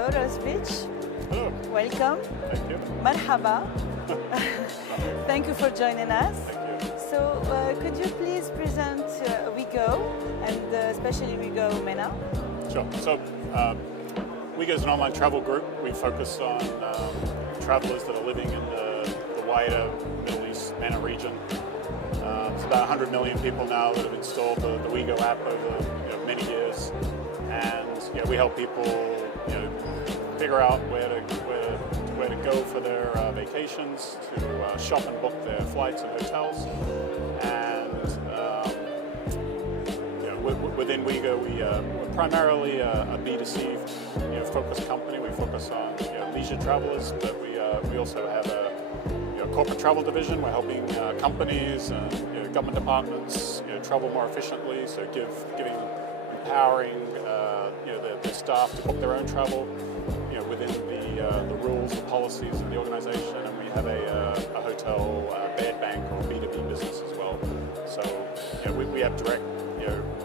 Hello, Vietch. Hello. Welcome. Thank you. Marhaba. Thank you for joining us. Thank you. So, could you please present Wego and especially Wego MENA? Sure. So, Wego is an online travel group. We focus on travelers that are living in the wider Middle East MENA region. It's about 100 million people now that have installed the Wego app over many years, and we help people figure out where to go for their vacations, to shop and book their flights and hotels. And within Wego, we're primarily a B2C focused company. We focus on leisure travelers, but we also have a corporate travel division. We're helping companies and government departments travel more efficiently, so empowering the staff to book their own travel within the rules, the policies of the organization. And we have a hotel bed bank or B2B business as well. So we have direct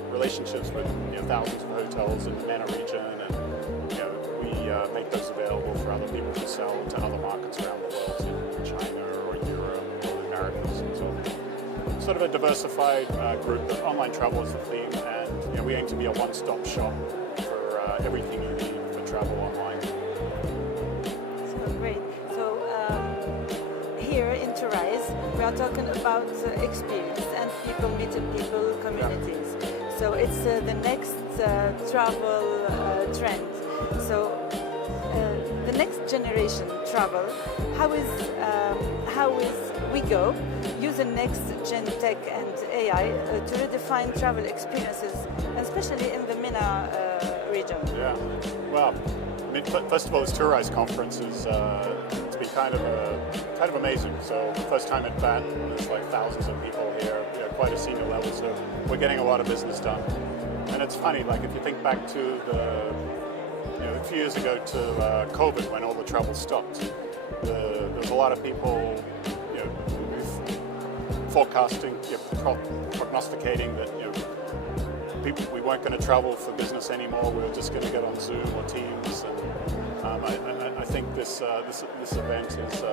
relationships with thousands of hotels in the MENA region, and we make those available for other people to sell to other markets around the world, in China or Europe or the Americas. So sort of a diversified group, but online travel is the theme, and we aim to be a one-stop shop for everything you need for travel online. So great. So here in Tourise, we are talking about experience and people meeting people, communities. Yeah. So it's the next travel trend. So the next generation travel, how is Wego using next gen tech and AI to redefine travel experiences, especially in the MENA region? Yeah, well, I mean, first of all, this Tourise conference is it's been kind of amazing. So first time at VAT, there's like thousands of people here, quite a senior level. So we're getting a lot of business done. And it's funny, like if you think back to a few years ago to COVID, when all the travel stopped, there was a lot of people forecasting, prognosticating that we weren't going to travel for business anymore. We were just going to get on Zoom or Teams, and I think this event is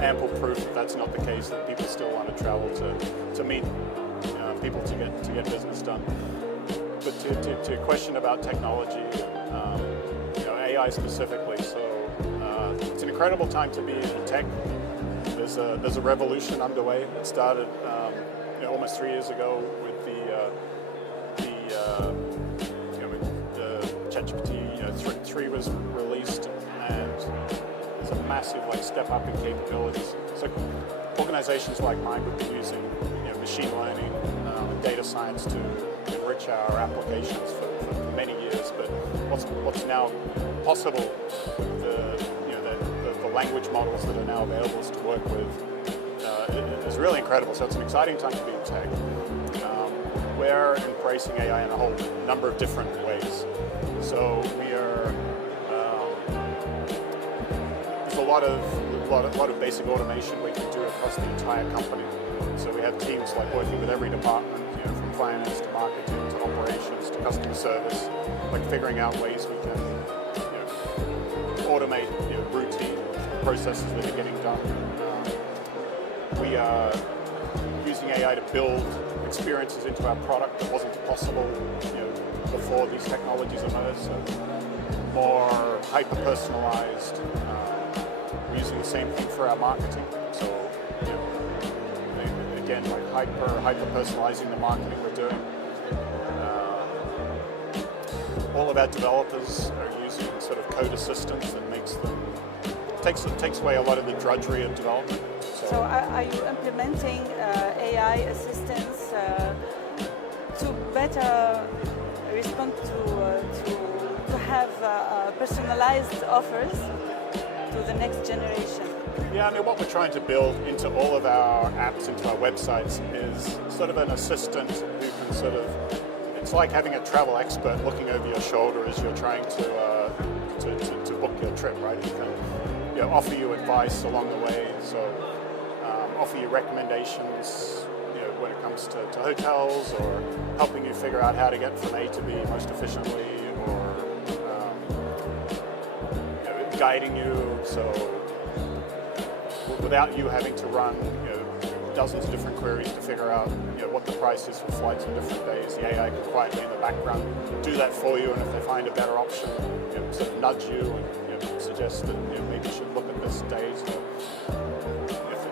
ample proof that that's not the case. That people still want to travel to meet people to get business done. But to your question about technology, AI specifically, so it's an incredible time to be in tech. There's a revolution underway. It started almost 3 years ago with the ChatGPT 3 was released, and it's a massive step up in capabilities. So organizations like mine would be using machine learning and data science to enrich our applications for many years. But what's now possible with the language models that are now available to work with is really incredible. So it's an exciting time to be in tech. We're embracing AI in a whole number of different ways. So we are there's a lot of basic automation we can do across the entire company. So we have teams working with every department, from finance to marketing to operations to customer service, figuring out ways we can automate routine processes that are getting done. We are using AI to build experiences into our product that wasn't possible before these technologies emerged. So more hyper-personalized. We're using the same thing for our marketing. So again, hyper-personalizing the marketing we're doing. All of our developers are using sort of code assistance that takes away a lot of the drudgery of development. So are you implementing AI assistance to better respond to have personalized offers to the next generation? Yeah, I mean, what we're trying to build into all of our apps, into our websites, is sort of an assistant who can it's like having a travel expert looking over your shoulder as you're trying to book your trip, right? It can offer you advice along the way, so offer you recommendations when it comes to hotels, or helping you figure out how to get from A to B most efficiently, or guiding you. So without you having to run dozens of different queries to figure out what the price is for flights on different days, the AI can quietly in the background do that for you, and if they find a better option, sort of nudge you and suggest that maybe you should look at this day. So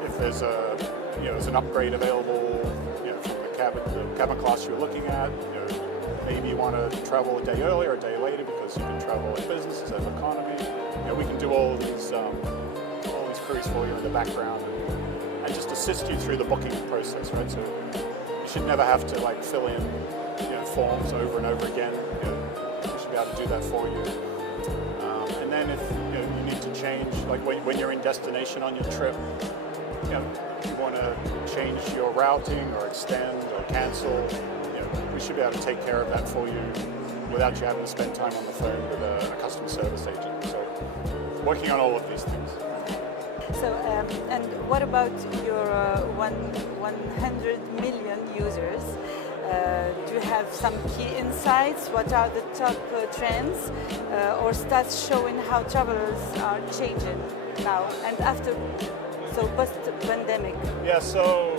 if there's there's an upgrade available from the cabin class you're looking at, maybe you want to travel a day earlier or a day later because you can travel in business instead of economy. We can do all these queries for you in the background and just assist you through the booking process, right? So you should never have to fill in forms over and over again. We should be able to do that for you. And then if you need to change, like when you're in destination on your trip, if you want to change your routing or extend or cancel, we should be able to take care of that for you without you having to spend time on the phone with a customer service agent. So working on all of these things. So, and what about your 100 million users? Do you have some key insights? What are the top trends or stats showing how travelers are changing now and after, so post-pandemic? Yeah, so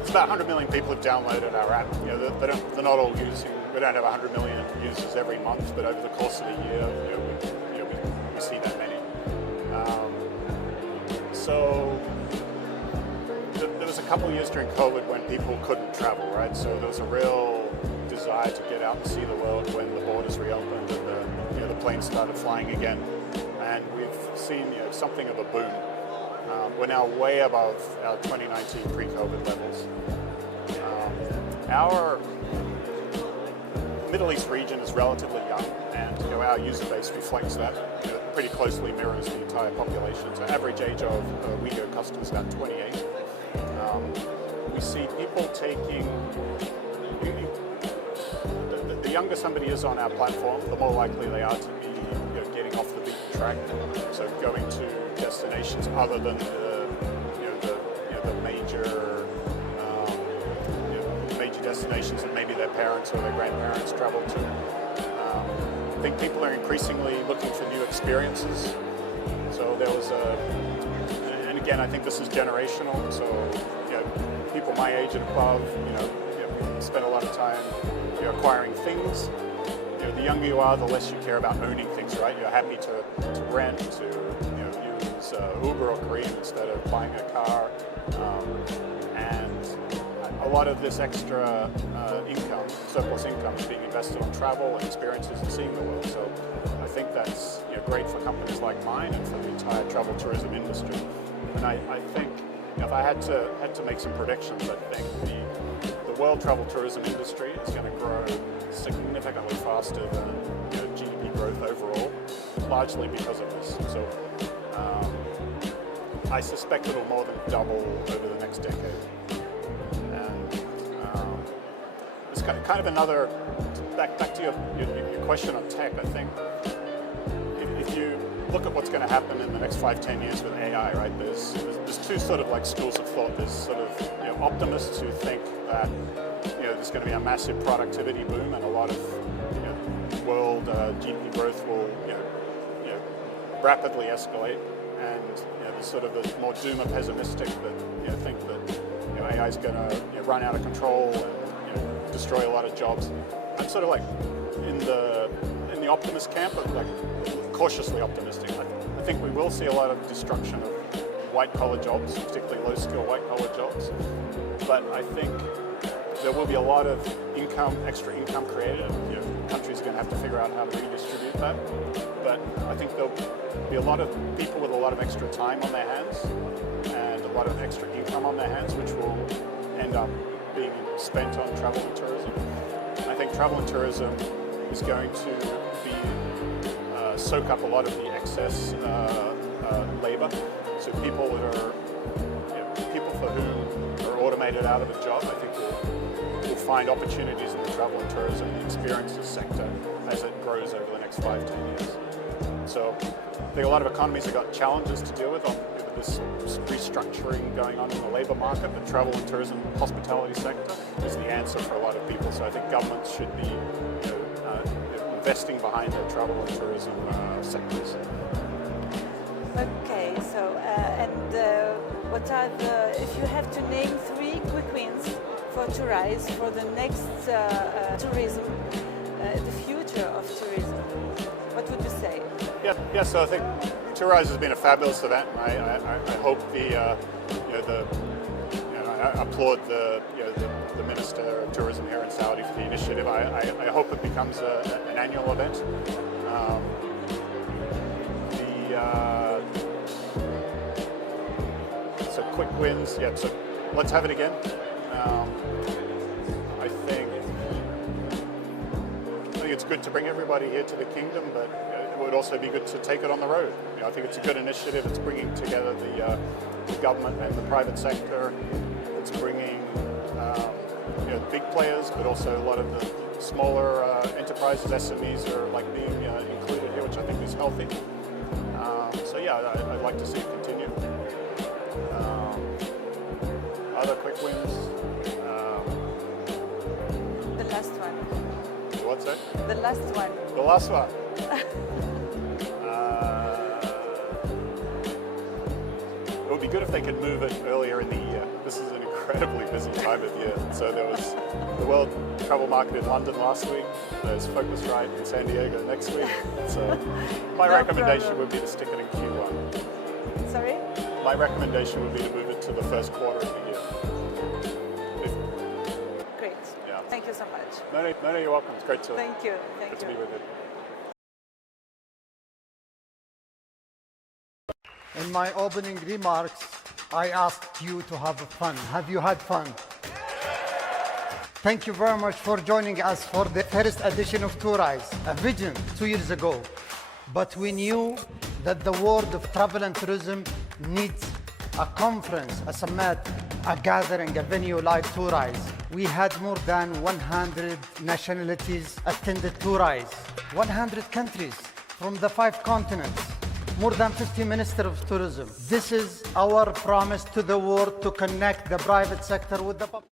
it's about 100 million people have downloaded our app. They're not all using. We don't have 100 million users every month, but over the course of the year, we see that many. So there was a couple of years during COVID when people couldn't travel, right? So there was a real desire to get out and see the world when the borders reopened and the planes started flying again. And we've seen something of a boom. We're now way above our 2019 pre-COVID levels. Our Middle East region is relatively young, and our user base reflects that. Pretty closely mirrors the entire population. So average age of Wego customers is about 28. We see people taking, the younger somebody is on our platform, the more likely they are to be getting off the beaten track. So going to destinations other than the major destinations that maybe their parents or their grandparents travel to. I think people are increasingly looking for new experiences. So there was and again, I think this is generational. So people my age and above, spend a lot of time acquiring things. The younger you are, the less you care about owning things, right? You're happy to rent, to use Uber or Korean instead of buying a car, and a lot of this extra income, surplus income, is being invested on travel and experiences and seeing the world. So I think that's great for companies like mine and for the entire travel tourism industry. And I think if I had to make some predictions, I think the world travel tourism industry is going to grow significantly faster than GDP growth overall, largely because of this. So I suspect it'll more than double over the next decade. It's kind of another, back to your question on tech, I think if you look at what's going to happen in the next 5-10 years with AI, right, there's two sort of schools of thought. There's sort of optimists who think that there's going to be a massive productivity boom and a lot of world GDP growth will rapidly escalate, and there's sort of the more doom and pessimistic that think that AI is going to run out of control and destroy a lot of jobs. I'm sort of in the optimist camp, but cautiously optimistic. I think we will see a lot of destruction of white-collar jobs, particularly low-skill white-collar jobs. But I think there will be a lot of extra income created. Countries are going to have to figure out how to redistribute that. But I think there'll be a lot of people with a lot of extra time on their hands and a lot of extra income on their hands, which will end up being spent on travel and tourism. I think travel and tourism is going to be soak up a lot of the excess labor. So people that are people for whom are automated out of a job, I think will find opportunities in the travel and tourism and experiences sector as it grows over the next 5-10 years. So I think a lot of economies have got challenges to deal with this restructuring going on in the labor market. The travel and tourism hospitality sector is the answer for a lot of people. So I think governments should be investing behind the travel and tourism sectors. Okay, so what are if you have to name 3 quick wins for Tourise for the next tourism, the future of tourism, what would you say? Yeah. So I think Tourise has been a fabulous event. I hope I applaud the Minister of Tourism here in Saudi for the initiative. I hope it becomes an annual event. So quick wins, yeah, so let's have it again. I think it's good to bring everybody here to the kingdom, but it would also be good to take it on the road. I think it's a good initiative. It's bringing together the government and the private sector. It's bringing big players, but also a lot of the smaller enterprises, SMEs are being included here, which I think is healthy. So yeah, I'd like to see it continue. Other quick wins. The last one. What's that? The last one. The last one. It would be good if they could move it earlier in the year. This is an incredibly busy time of year. So there was the World Travel Market in London last week. There's Focusrite in San Diego next week. So my recommendation would be to stick it in Q1. Sorry? My recommendation would be to move it to the first quarter of the year. Great. Yeah. Thank you so much. No, you're welcome. It's great to, Thank you. good to be with you. In my opening remarks, I asked you to have fun. Have you had fun? Thank you very much for joining us for the first edition of Tourise, a vision 2 years ago. But we knew that the world of travel and tourism needs a conference, a summit, a gathering, a venue like Tourise. We had more than 100 nationalities attended Tourise, 100 countries from the 5 continents. More than 50 ministers of tourism. This is our promise to the world to connect the private sector with the public.